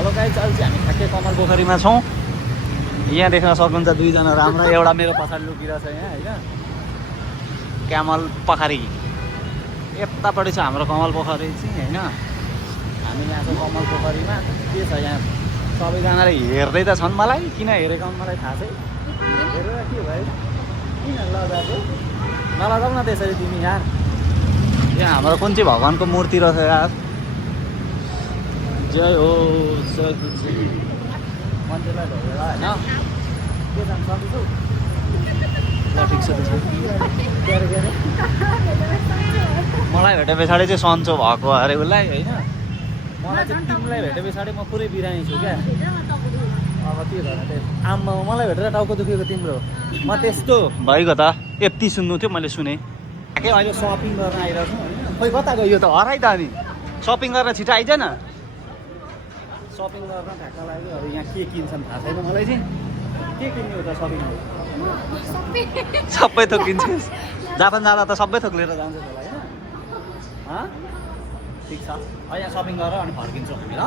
Hello guys, अहिले चाहिँ हामी ठ्याक्कै कमल पोखरीमा छौँ। यहाँ देख्न सक्नुहुन्छ दुईजना राम्रा, एउटा मेरो पछाडि लुकिरहेछ यहाँ होइन। क्यामल पोखरी यतापट्टि छ हाम्रो कमल पोखरी चाहिँ होइन। हामी यहाँ छ कमल पोखरीमा। के छ यहाँ सबैजनाले हेर्दै त छन्, मलाई किन हेरेको मलाई थाहा छैन। हेरेर के भयो किन लजाएको, नलजाऊ न त्यसरी तिमी यार। यहाँ हाम्रो कुन चाहिँ भगवान्को मूर्ति रहेछ यार। जय हो मान्छेलाई धरेर होइन के जान सक्छु। ल ठिक छ त्यसो के अरे मलाई भेटे पछाडि चाहिँ सन्चो भएको अरे उसलाई होइन। मलाई चाहिँ तिमीलाई भेटे पछाडि म पुरै बिरामी छु क्या। अब के भएर त्यो आम्मा मलाई भेटेर टाउको दुखेको तिम्रो। म त्यस्तो भइगयो त, यति सुन्नु थियो मैले सुने। के अहिले सपिङ गर्न आइरहेको छु होइन। खोइ कता गयो त हराइ त। अनि सपिङ गरेर छिटो आइज न। सपिङ गर्न ठ्याक्क लाग्यो। अब यहाँ के किन्छन् थाहा छैन मलाई चाहिँ। के किन्ने हो त सपिङ? सबै थोक किन्छु। जापान जाँदा त सबै थोक लिएर जान्छ होला होइन। ठिक छ, यहाँ सपिङ गरेर अनि फर्किन्छौँ हामी ल।